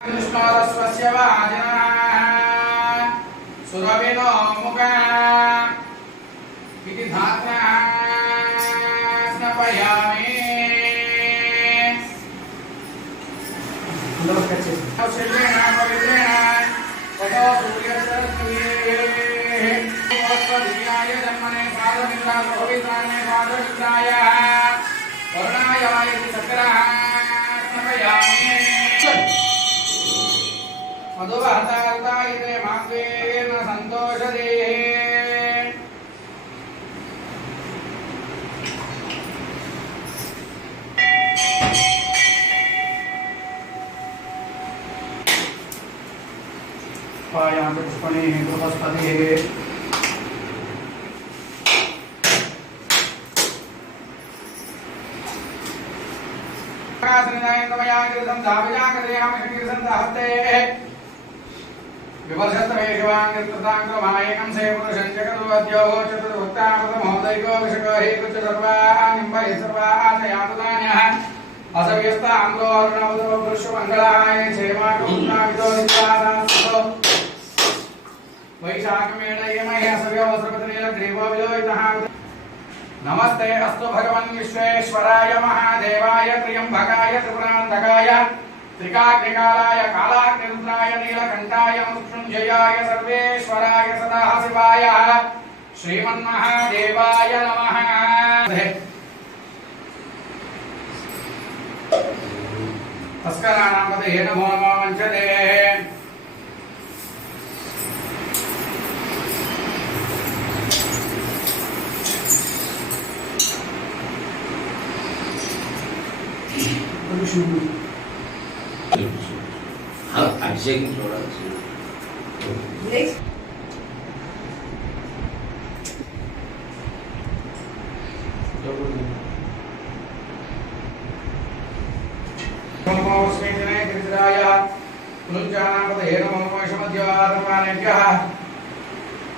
कृष्णोरस्वस्य वाजनः सुरविनो मुखः इति धात्रा स्नपयामि। औषधेन पवित्रेण ततो सूर्यस्य जन्मने पादमिन्द्राय पवित्राणे पादमिन्द्राय वरुणाय वायति चक्रः स्नपयामि। मधुवहतारुतायते माद्वेन संतोषदे पायां पुष्पणे बृहस्पते आकाशनिदायन्तमया कृतं धावयाकदेहं षट्कृसन्तहस्ते विवर्षत्वेषवाङ्कृताङ्क्रमायकं सेपुरुषं जगदुवद्योः चतुर्भुक्तामृतमहोदैको विषको हेतुश्च सर्वानिम्बय सर्वाशयातुदान्यः असव्यस्ताङ्ग्रोरुणमुदवपुरुषमङ्गलाय क्षेमाकुन्नाविदोदित्वादांसो वैशाखमेण येमहि असव्यवस्त्रपतिनीलग्रीवो विलोहितः। नमस्ते अस्तु भगवन् विश्वेश्वराय महादेवाय त्र्यम्बकाय त्रिपुरान्तकाय त्रिकाग्निकालाय कालाग्निरुद्राय नीलकण्ठाय मृत्युञ्जयाय सर्वेश्वराय सदाशिवाय श्रीमन्महादेवाय नमः। तस्कराणां पदये नमो नमः वञ्चते। अभिषेक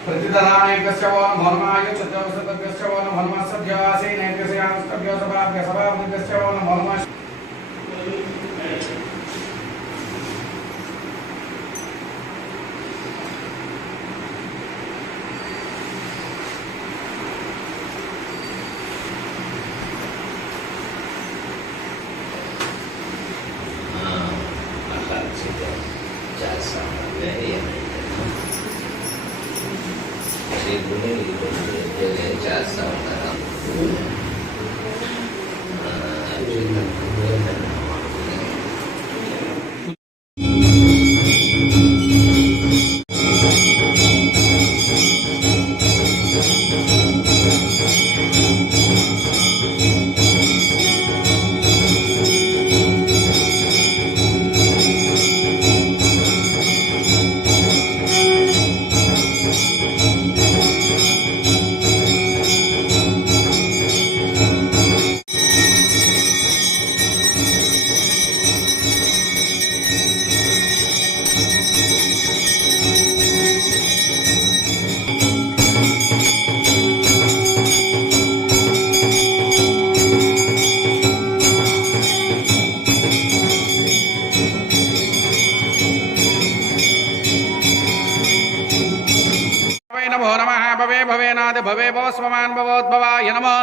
प्रतिदलानेभ्यश्च वो नमो नमः युच्छद्योऽसद्भ्यश्च वो नमो नमः सद्योऽसीनेभ्यश्च यानुष्टभ्यो सभाभ्यश्च वो नमो नमः। नमो नमः भवे भवेनाद भवे भवस्वमान् भवोद्भवाय नमः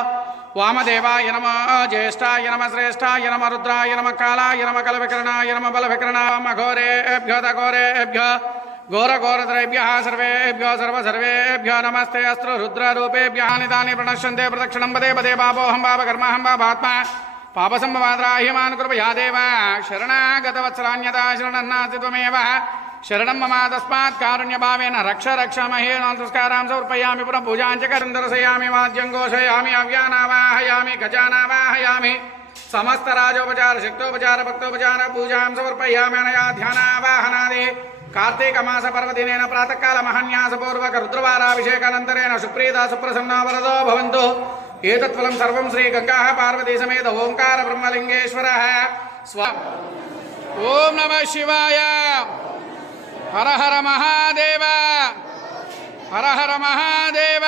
वामदेवाय नमः ज्येष्ठाय नमः श्रेष्ठाय नमः रुद्राय नमः कालाय नमः कलविकरणाय नमः बलविकरणाय नमः घोरेभ्यो तघोरेभ्यो घोरघोरतरेभ्यः सर्वेभ्यो सर्वसर्वेभ्यो नमस्ते अस्त्र रुद्ररूपेभ्यः निदाने प्रणश्यन्ते प्रदक्षिणं पदे पदे पापोऽहं पापकर्माहं पापात्मा पापसम्भवाद्राह्यमान् कृपया देव शरणागतवत्सलान्यथा शरणं नास्ति त्वमेव शरणं मम तस्मात् कारुण्यभावेन रक्ष रक्ष महेन नमस्कारां समर्पयामि पुनः पूजां च दर्शयामि वाद्यं घोषयामि अव्यानावाहयामि गजानावाहयामि समस्तराजोपचार शक्तोपचार भक्तोपचार पूजां समर्पयामि अनया ध्यानावाहनादि कार्तीकमास पर्वदिनेन प्रातःकाल महान्यासपूर्वक रुद्रवाराभिषेकानन्तरेण सुप्रीता सुप्रसन्ना वरदो भवन्तु। एतत्फलं सर्वं श्री गंगा पार्वती समेत ओंकार ब्रह्मलिंगेश्वरः स्वा। ओम नमः शिवाय। हर हर महादेव, हर हर महादेव।